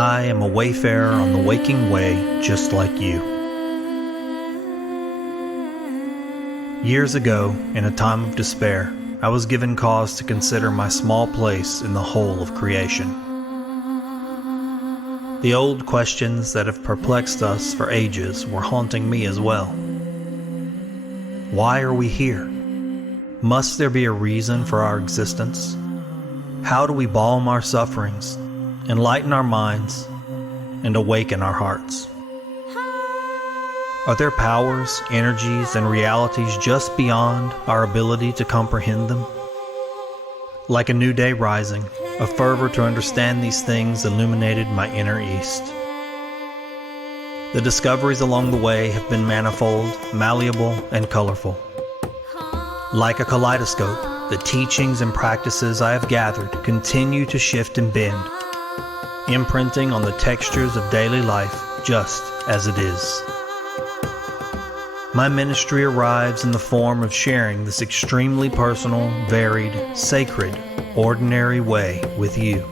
I am a wayfarer on the waking way, just like you. Years ago, in a time of despair, I was given cause to consider my small place in the whole of creation. The old questions that have perplexed us for ages were haunting me as well. Why are we here? Must there be a reason for our existence? How do we balm our sufferings, enlighten our minds, and awaken our hearts? Are there powers, energies, and realities just beyond our ability to comprehend them? Like a new day rising, a fervor to understand these things illuminated my inner east. The discoveries along the way have been manifold, malleable, and colorful. Like a kaleidoscope, the teachings and practices I have gathered continue to shift and bend, imprinting on the textures of daily life just as it is. My ministry arrives in the form of sharing this extremely personal, varied, sacred, ordinary way with you.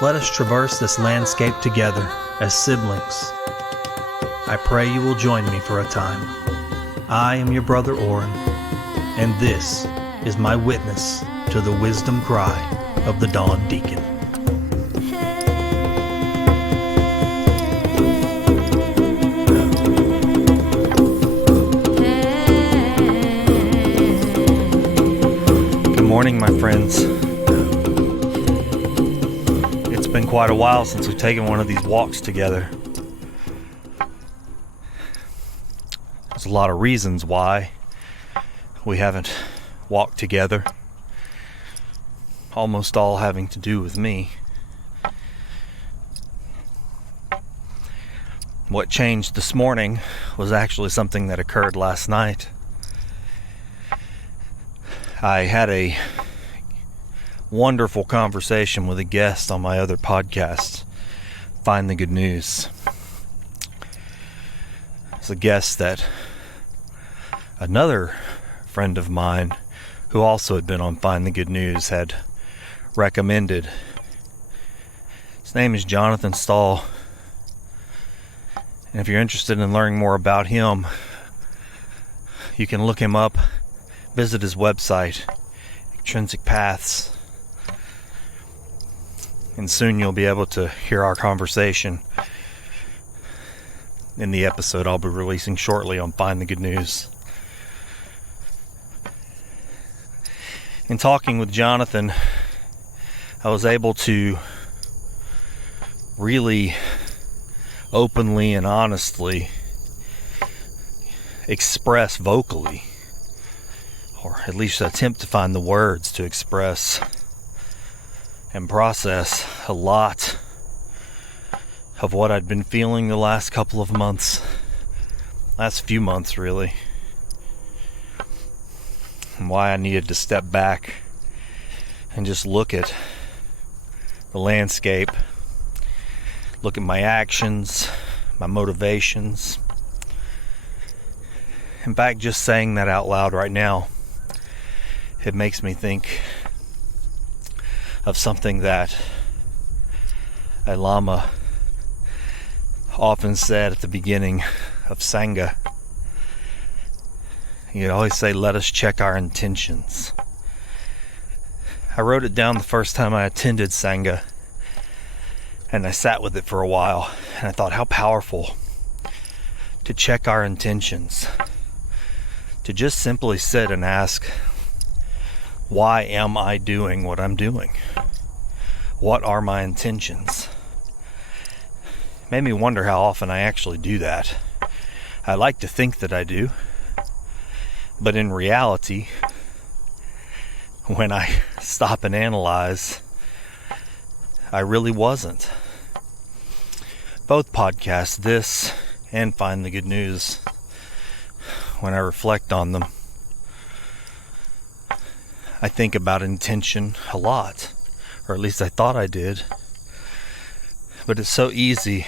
Let us traverse this landscape together as siblings. I pray you will join me for a time. I am your brother Oran, and this is my witness to the wisdom cry of the Dawn Deacon. Good morning, my friends. It's been quite a while since we've taken one of these walks together. There's a lot of reasons why we haven't walked together, almost all having to do with me. What changed this morning was actually something that occurred last night. I had a wonderful conversation with a guest on my other podcast, Find the Good News. It's a guest that another friend of mine who also had been on Find the Good News had recommended. His name is Jonathan Stahl. And if you're interested in learning more about him, you can look him up, visit his website, Intrinsic Paths, and soon you'll be able to hear our conversation in the episode I'll be releasing shortly on Find the Good News. In talking with Jonathan, I was able to really openly and honestly express vocally, or at least attempt to find the words to express and process a lot of what I'd been feeling the last couple of months, last few months really, and why I needed to step back and just look at the landscape, look at my actions, my motivations. In fact, just saying that out loud right now, it makes me think of something that a Lama often said at the beginning of Sangha. He'd always say, let us check our intentions. I wrote it down the first time I attended Sangha, and I sat with it for a while, and I thought how powerful to check our intentions, to just simply sit and ask, why am I doing what I'm doing? What are my intentions? It made me wonder how often I actually do that. I like to think that I do, but in reality, when I stop and analyze, I really wasn't. Both podcasts, this and Find the Good News, when I reflect on them, I think about intention a lot, or at least I thought I did. But it's so easy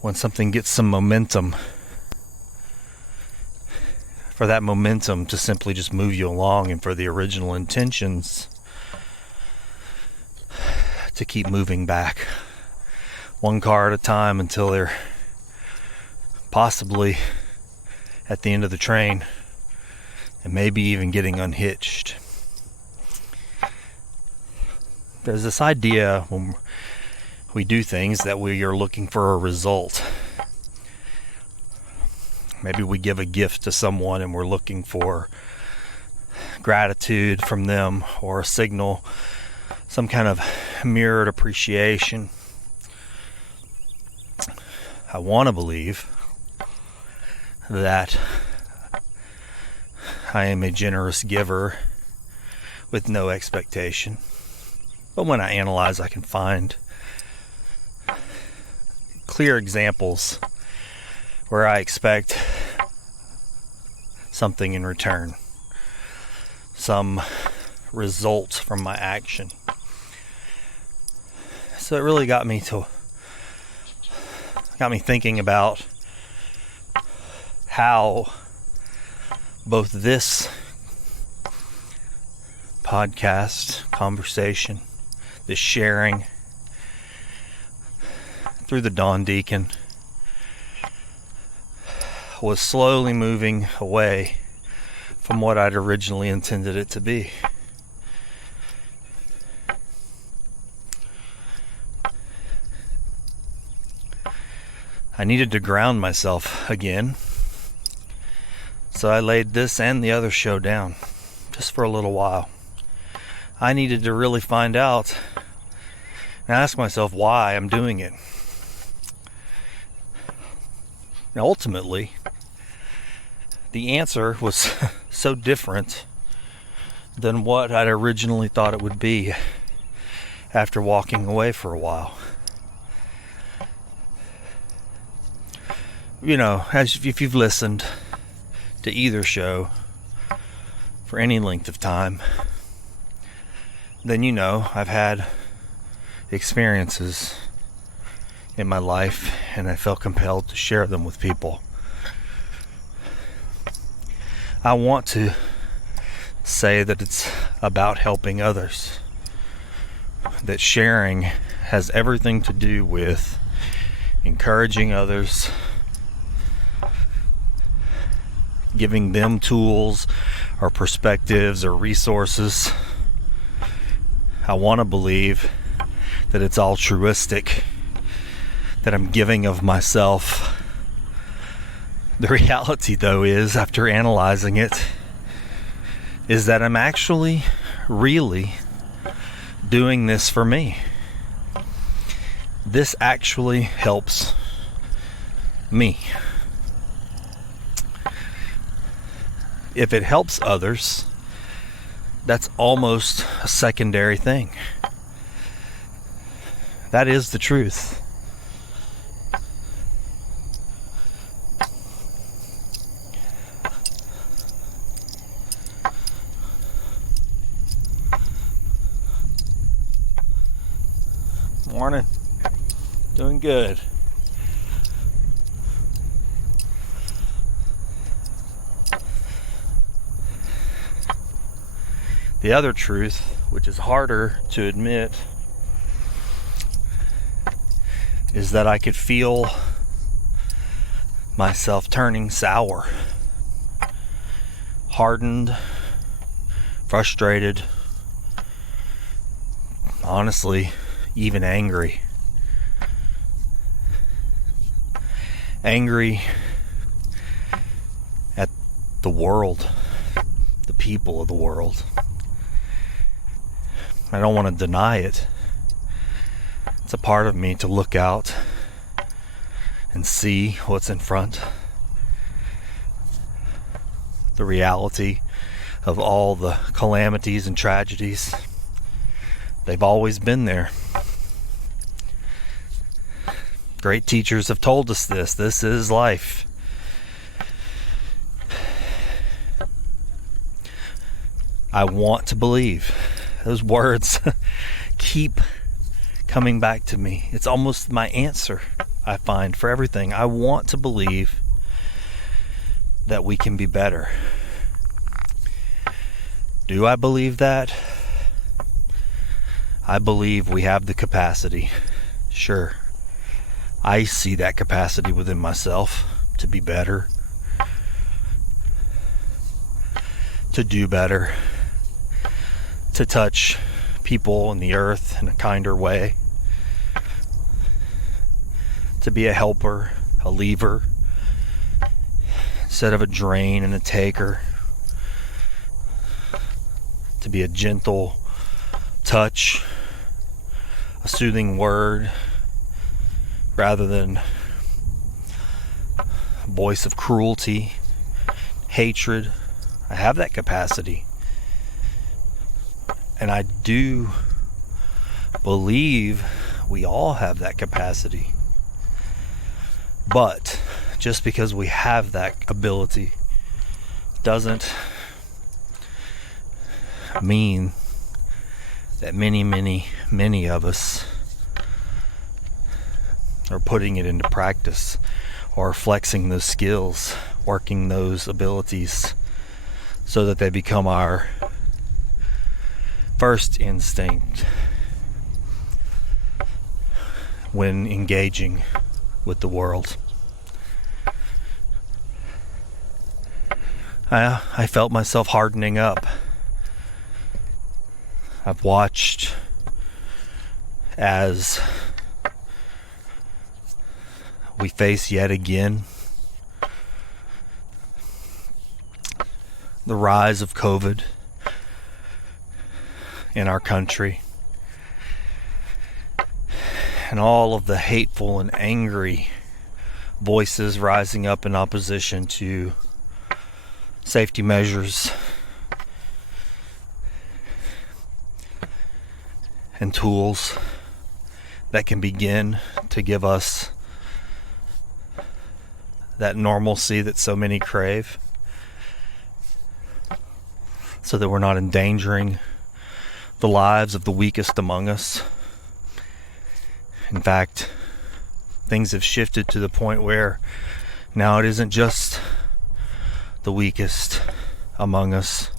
when something gets some momentum, for that momentum to simply just move you along, and for the original intentions to keep moving back, one car at a time, until they're possibly at the end of the train and maybe even getting unhitched. There's this idea when we do things that we are looking for a result. Maybe we give a gift to someone and we're looking for gratitude from them, or a signal, some kind of mirrored appreciation. I want to believe that I am a generous giver with no expectation. But when I analyze, I can find clear examples where I expect something in return, some result from my action. So it really got me thinking about how both this podcast conversation, this sharing through the Dawn Deacon, was slowly moving away from what I'd originally intended it to be. I needed to ground myself again, so I laid this and the other show down just for a little while. I needed to really find out and ask myself why I'm doing it. Now, ultimately, the answer was so different than what I'd originally thought it would be after walking away for a while. You know, if you've listened to either show for any length of time, then you know I've had experiences in my life, and I felt compelled to share them with people. I want to say that it's about helping others, that sharing has everything to do with encouraging others, giving them tools or perspectives or resources. I want to believe that it's altruistic, that I'm giving of myself. The reality, though, is, after analyzing it, is that I'm actually really doing this for me. This actually helps me. If it helps others, that's almost a secondary thing. That is the truth. Morning. Doing good. The other truth, which is harder to admit, is that I could feel myself turning sour, hardened, frustrated, honestly, even angry. Angry at the world, the people of the world. I don't want to deny it. It's a part of me to look out and see what's in front. The reality of all the calamities and tragedies. They've always been there. Great teachers have told us this. This is life. I want to believe. Those words keep coming back to me. It's almost my answer, I find, for everything. I want to believe that we can be better. Do I believe that? I believe we have the capacity. Sure, I see that capacity within myself to be better, to do better, to touch people and the earth in a kinder way, to be a helper, a lever, instead of a drain and a taker, to be a gentle touch, a soothing word, rather than a voice of cruelty, hatred. I have that capacity. And I do believe we all have that capacity. But just because we have that ability doesn't mean that many of us are putting it into practice or flexing those skills, working those abilities so that they become our first instinct when engaging with the world. I felt myself hardening up. I've watched as we face yet again the rise of COVID in our country, and all of the hateful and angry voices rising up in opposition to safety measures and tools that can begin to give us that normalcy that so many crave, so that we're not endangering the lives of the weakest among us. In fact, things have shifted to the point where now it isn't just the weakest among us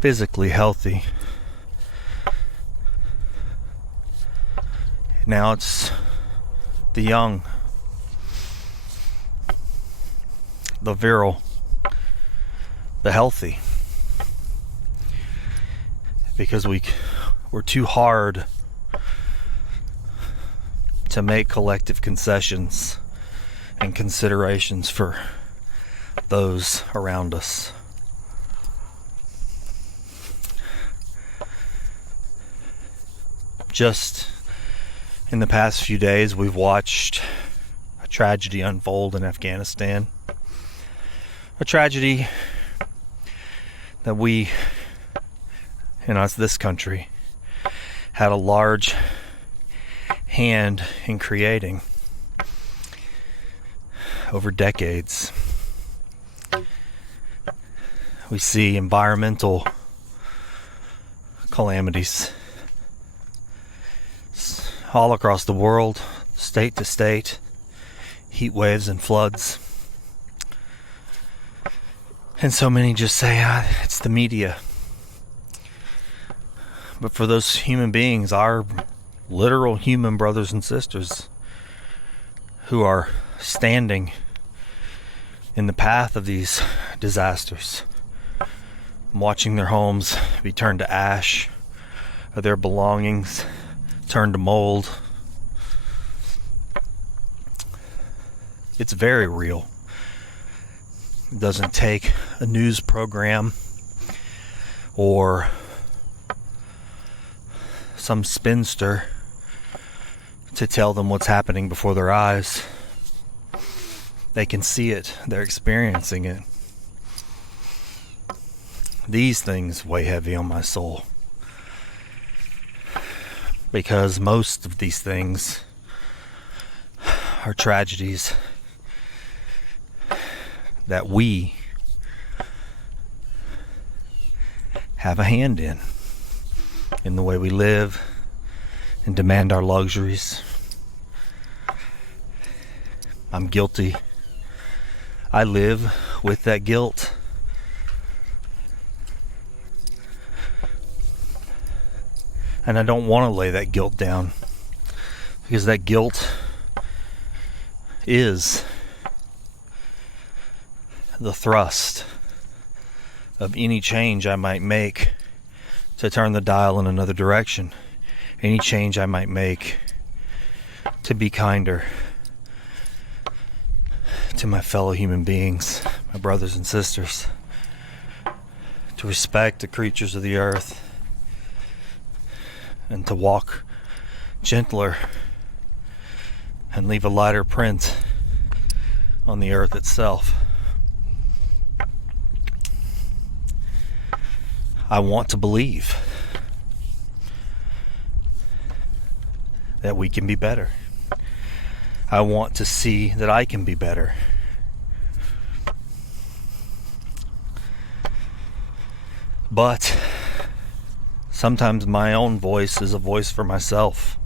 physically healthy. Now it's the young, the virile, the healthy. Because we're too hard to make collective concessions and considerations for those around us. Just in the past few days, we've watched a tragedy unfold in Afghanistan. A tragedy that we, in this country, had a large hand in creating over decades. We see environmental calamities all across the world, state to state, heat waves and floods. And so many just say, it's the media. But for those human beings, our literal human brothers and sisters who are standing in the path of these disasters, watching their homes be turned to ash, or their belongings turned to mold. It's very real. It doesn't take a news program or some spinster to tell them what's happening before their eyes. They can see it. They're experiencing it. These things weigh heavy on my soul, because most of these things are tragedies that we have a hand in the way we live and demand our luxuries. I'm guilty. I live with that guilt. And I don't want to lay that guilt down, because that guilt is the thrust of any change I might make to turn the dial in another direction. Any change I might make to be kinder to my fellow human beings, my brothers and sisters, to respect the creatures of the earth, and to walk gentler and leave a lighter print on the earth itself. I want to believe that we can be better. I want to see that I can be better. But sometimes my own voice is a voice for myself.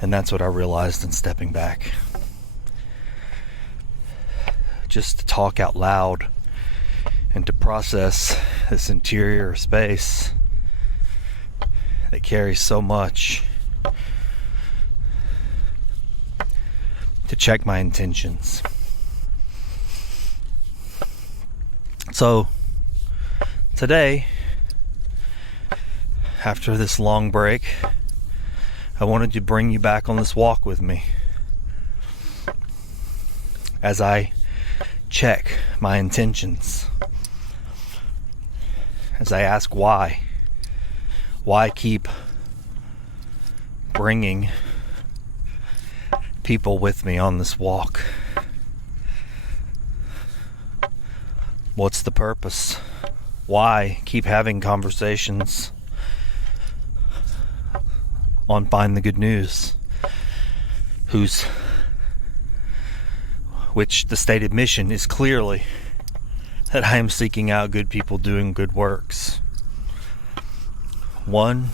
And that's what I realized in stepping back. Just to talk out loud and to process this interior space that carries so much. To check my intentions. So today, after this long break, I wanted to bring you back on this walk with me as I check my intentions, as I ask why keep bringing people with me on this walk. What's the purpose? Why keep having conversations on Find the Good News, which the stated mission is clearly that I am seeking out good people doing good works. One,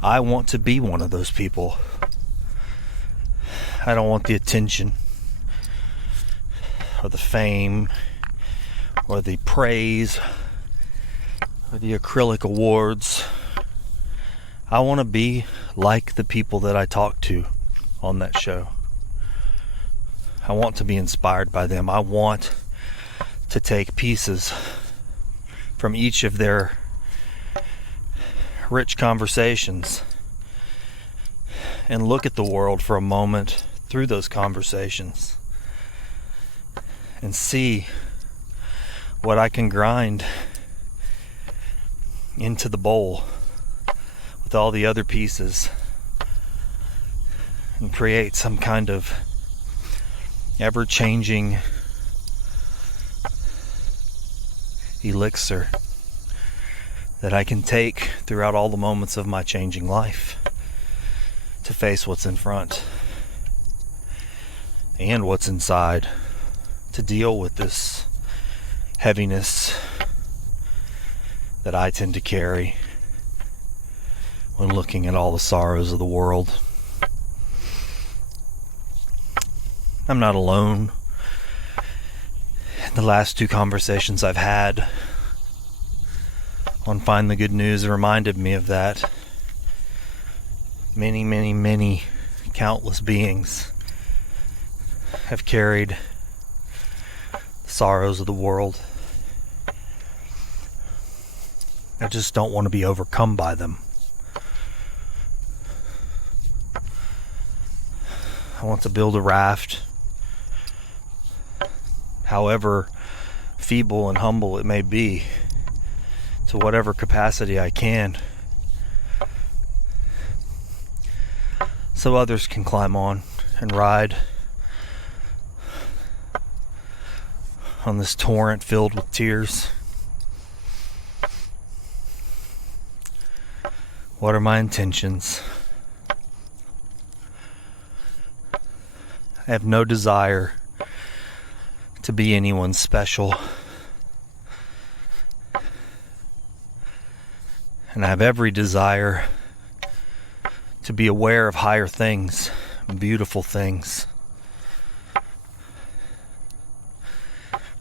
I want to be one of those people. I don't want the attention or the fame or the praise or the acrylic awards. I want to be like the people that I talk to on that show. I want to be inspired by them. I want to take pieces from each of their rich conversations and look at the world for a moment through those conversations and see what I can grind into the bowl with all the other pieces and create some kind of ever-changing elixir that I can take throughout all the moments of my changing life to face what's in front and what's inside, to deal with this heaviness that I tend to carry when looking at all the sorrows of the world. I'm not alone. The last two conversations I've had on Find the Good News reminded me of that. Many, countless beings have carried the sorrows of the world. I just don't want to be overcome by them. I want to build a raft, however feeble and humble it may be, to whatever capacity I can, so others can climb on and ride on this torrent filled with tears. What are my intentions? I have no desire to be anyone special. And I have every desire to be aware of higher things, beautiful things.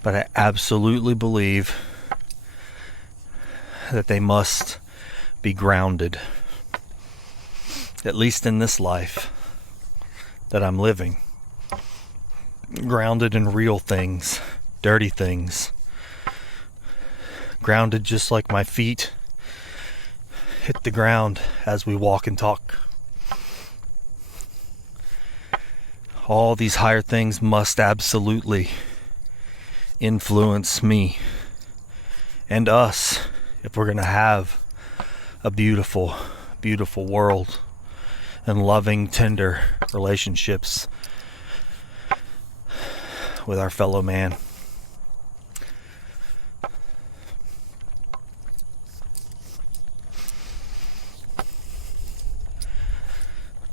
But I absolutely believe that they must be grounded, at least in this life that I'm living. Grounded in real things, dirty things. Grounded just like my feet hit the ground as we walk and talk. All these higher things must absolutely influence me and us if we're going to have a beautiful, beautiful world and loving, tender relationships with our fellow man.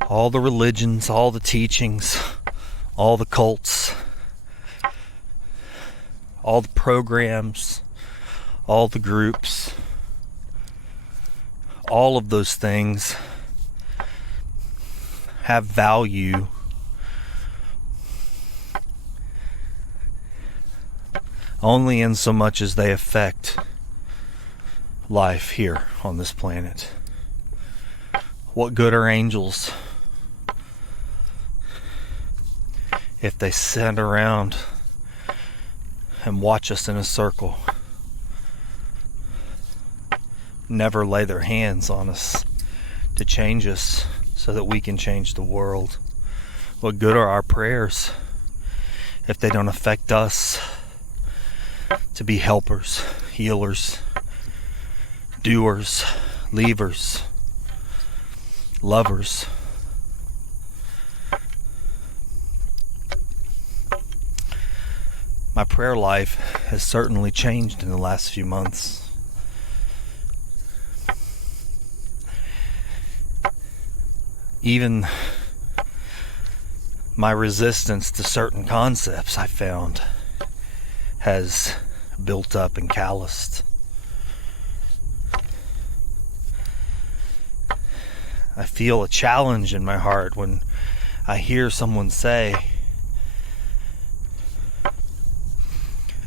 All the religions, all the teachings, all the cults, all the programs, all the groups, all of those things have value only in so much as they affect life here on this planet. What good are angels if they sit around and watch us in a circle, never lay their hands on us to change us so that we can change the world? What good are our prayers if they don't affect us to be helpers, healers, doers, leavers, lovers? My prayer life has certainly changed in the last few months. Even my resistance to certain concepts, I found, has built up and calloused. I feel a challenge in my heart when I hear someone say,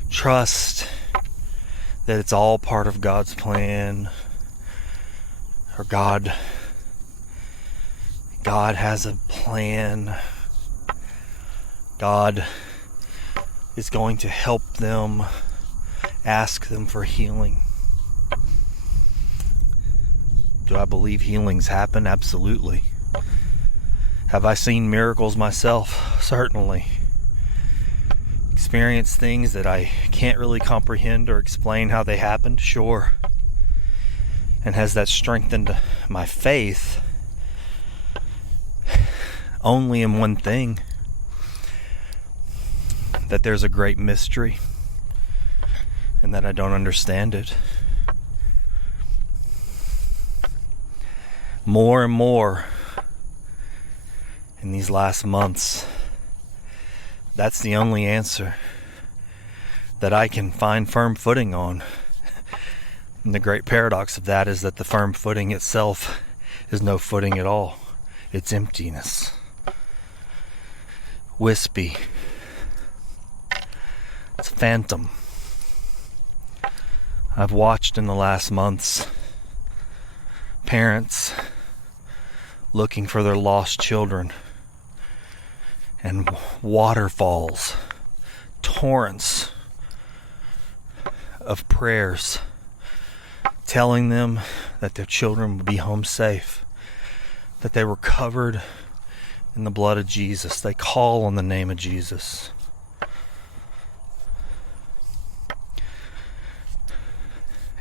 trust that it's all part of God's plan, or God has a plan. God is going to help them. Ask them for healing. Do I believe healings happen? Absolutely. Have I seen miracles myself? Certainly. Experienced things that I can't really comprehend or explain how they happened? Sure. And has that strengthened my faith? Only in one thing: that there's a great mystery and that I don't understand it. More and more in these last months, that's the only answer that I can find firm footing on. And the great paradox of that is that the firm footing itself is no footing at all. It's emptiness. Wispy. It's a phantom. I've watched in the last months parents looking for their lost children, and waterfalls, torrents of prayers telling them that their children would be home safe, that they were covered in the blood of Jesus. They call on the name of Jesus.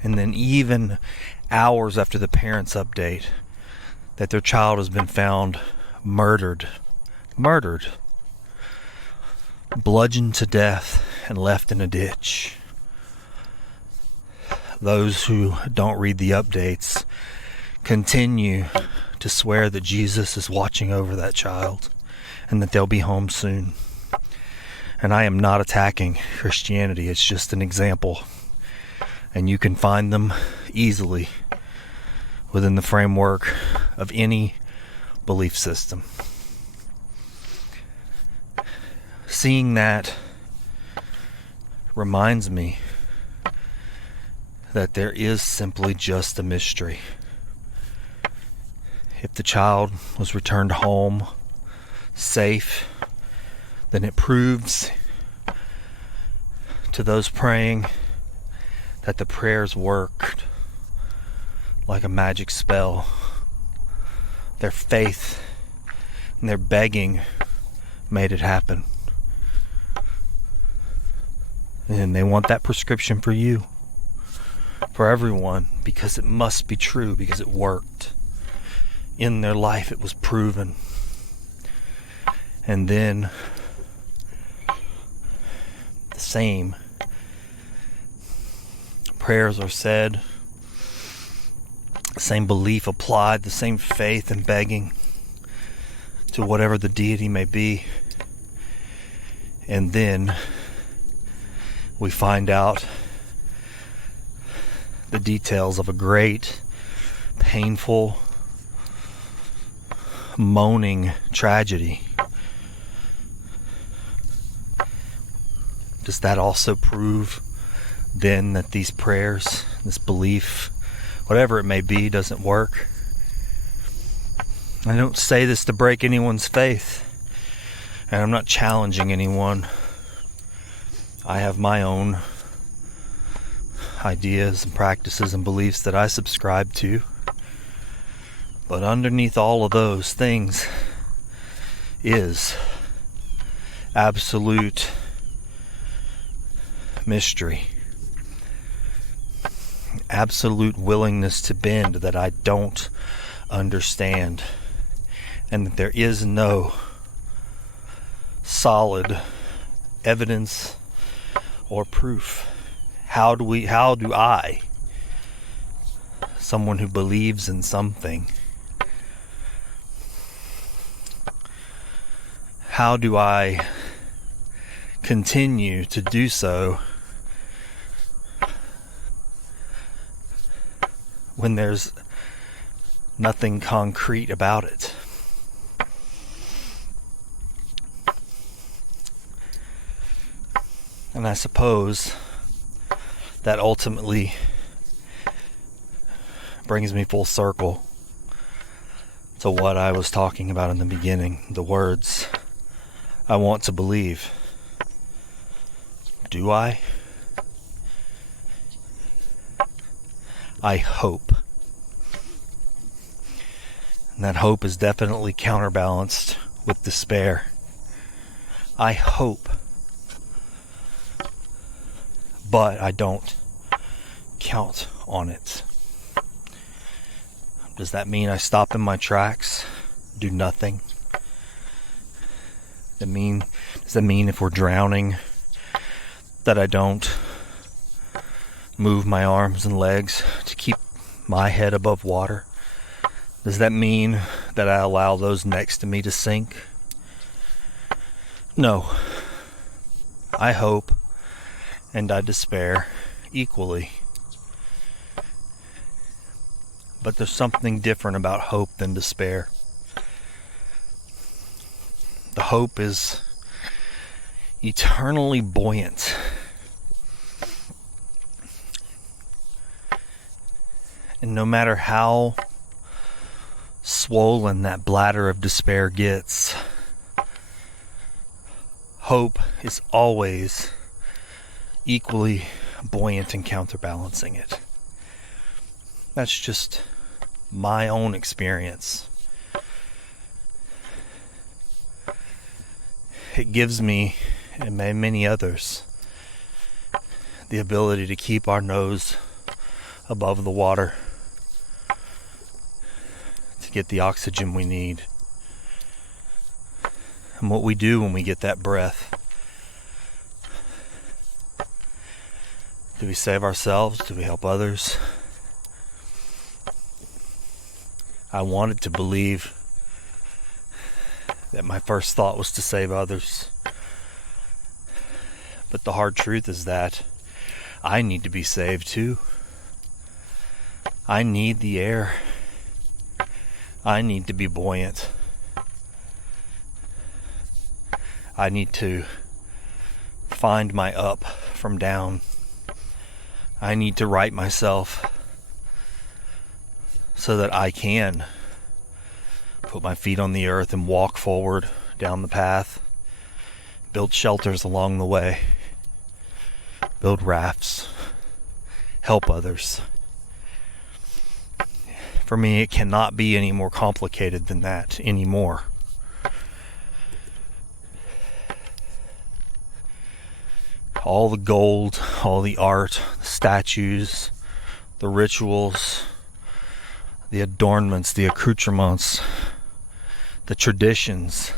And then even hours after the parents update that their child has been found murdered, bludgeoned to death and left in a ditch. Those who don't read the updates continue to swear that Jesus is watching over that child and that they'll be home soon. And I am not attacking Christianity, it's just an example. And you can find them easily within the framework of any belief system. Seeing that reminds me that there is simply just a mystery. if the child was returned home safe, then it proves to those praying that the prayers worked like a magic spell. Their faith and their begging made it happen. And they want that prescription for you, for everyone, because it must be true, because it worked. In their life it was proven. And then the same prayers are said, the same belief applied, the same faith and begging to whatever the deity may be. And then we find out the details of a great, painful, moaning tragedy. Does that also prove then that these prayers, this belief, whatever it may be, doesn't work? I don't say this to break anyone's faith, and I'm not challenging anyone. I have my own ideas and practices and beliefs that I subscribe to. But underneath all of those things is absolute mystery. Absolute willingness to bend that I don't understand. And that there is no solid evidence or proof. How do I, someone who believes in something, how do I continue to do so when there's nothing concrete about it? And I suppose that ultimately brings me full circle to what I was talking about in the beginning, the words, I want to believe. Do I? I hope. And that hope is definitely counterbalanced with despair. I hope. But I don't count on it. Does that mean I stop in my tracks, do nothing? Does that mean if we're drowning that I don't move my arms and legs to keep my head above water? Does that mean that I allow those next to me to sink? No. I hope and I despair equally. But there's something different about hope than despair. The hope is eternally buoyant. And no matter how swollen that bladder of despair gets, hope is always equally buoyant and counterbalancing it. That's just my own experience. It gives me, and many others, the ability to keep our nose above the water, to get the oxygen we need. And what we do when we get that breath. Do we save ourselves? Do we help others? I wanted to believe that my first thought was to save others. But the hard truth is that I need to be saved too. I need the air. I need to be buoyant. I need to find my up from down. I need to right myself so that I can put my feet on the earth and walk forward down the path, build shelters along the way, build rafts, help others. For me, it cannot be any more complicated than that anymore. All the gold, all the art, the statues, the rituals, the adornments, the accoutrements, the traditions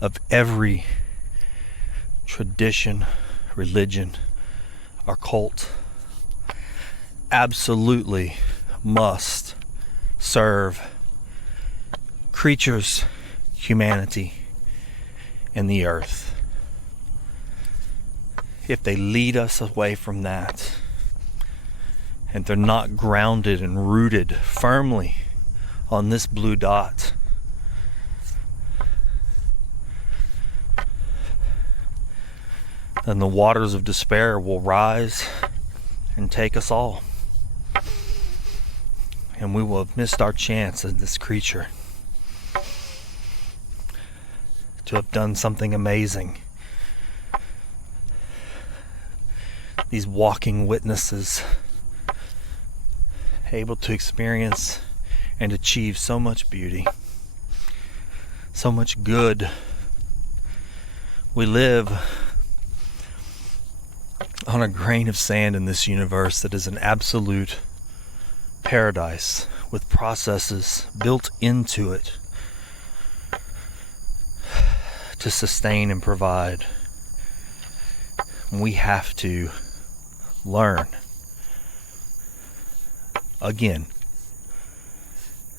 of every tradition, religion, or cult absolutely must serve creatures, humanity, and the earth. If they lead us away from that, and they're not grounded and rooted firmly on this blue dot, then the waters of despair will rise and take us all. And we will have missed our chance as this creature to have done something amazing. These walking witnesses, able to experience and achieve so much beauty, so much good. We live on a grain of sand in this universe that is an absolute paradise with processes built into it to sustain and provide. We have to learn again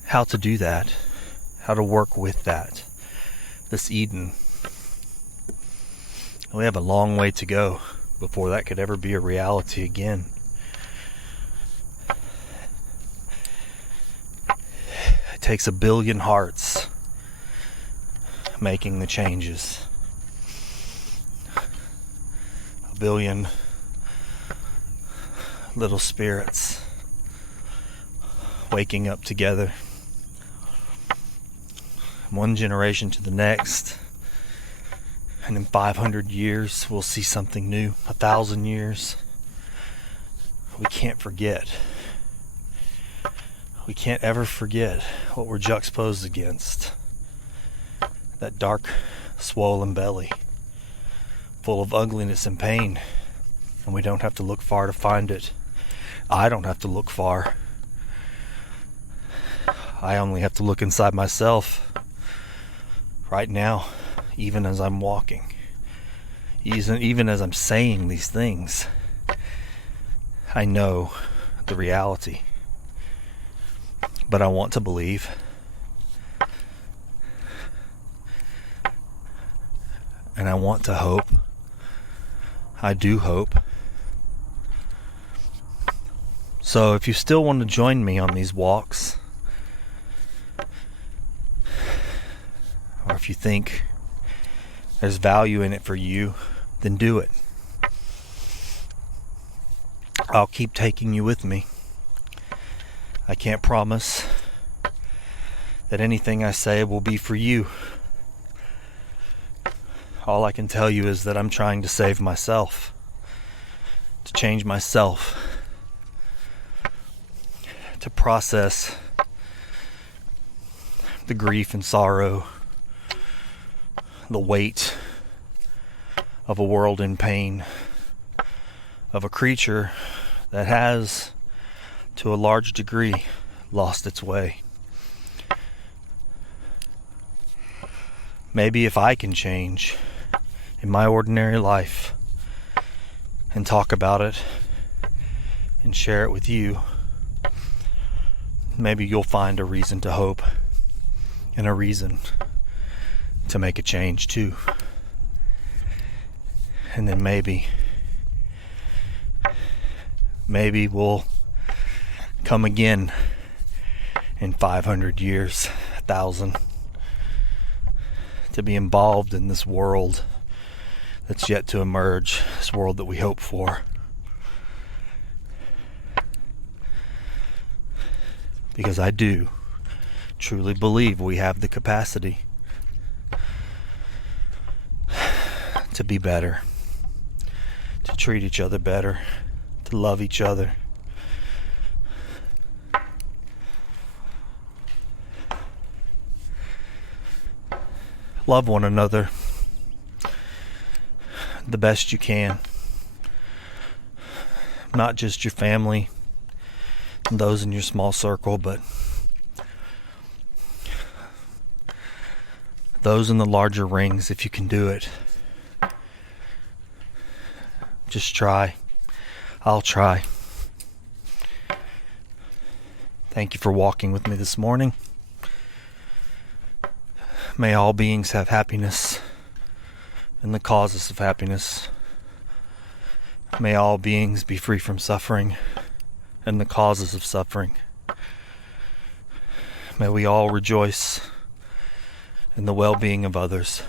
how to do that, how to work with that, this Eden. We have a long way to go before that could ever be a reality again. It takes 1 billion hearts making the changes. 1 billion little spirits waking up together. One generation to the next. And in 500 years, we'll see something new. 1,000 years. We can't forget. We can't ever forget what we're juxtaposed against. That dark, swollen belly, full of ugliness and pain. And we don't have to look far to find it. I don't have to look far. I only have to look inside myself right now, even as I'm walking, even as I'm saying these things. I know the reality, but I want to believe. And I want to hope. I do hope. So if you still want to join me on these walks, or if you think there's value in it for you, then do it. I'll keep taking you with me. I can't promise that anything I say will be for you. All I can tell you is that I'm trying to save myself, to change myself, to process the grief and sorrow, the weight of a world in pain, of a creature that has, to a large degree, lost its way. Maybe if I can change in my ordinary life and talk about it and share it with you, maybe you'll find a reason to hope and a reason to make a change too. And then maybe we'll come again in 500 years, 1,000, to be involved in this world that's yet to emerge, this world that we hope for. because I do truly believe we have the capacity to be better, to treat each other better, to love each other. Love one another the best you can. Not just your family and those in your small circle, but those in the larger rings, if you can do it. Just try. I'll try. Thank you for walking with me this morning. May all beings have happiness and the causes of happiness. May all beings be free from suffering and the causes of suffering. May we all rejoice in the well-being of others.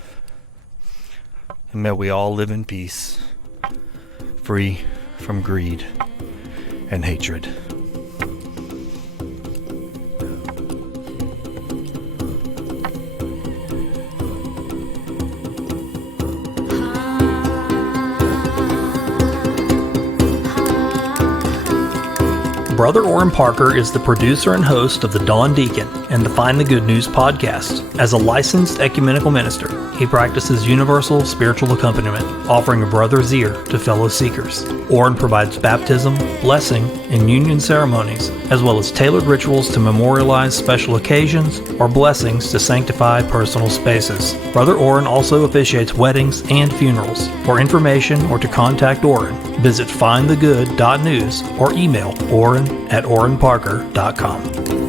And may we all live in peace, free from greed and hatred. Brother Oran Parker is the producer and host of the Dawn Deacon and the Find the Good News podcast. As a licensed ecumenical minister, he practices universal spiritual accompaniment, offering a brother's ear to fellow seekers. Oran provides baptism, blessing, and union ceremonies, as well as tailored rituals to memorialize special occasions or blessings to sanctify personal spaces. Brother Oran also officiates weddings and funerals. For information or to contact Oran, visit findthegood.news or email oran@oranparker.com.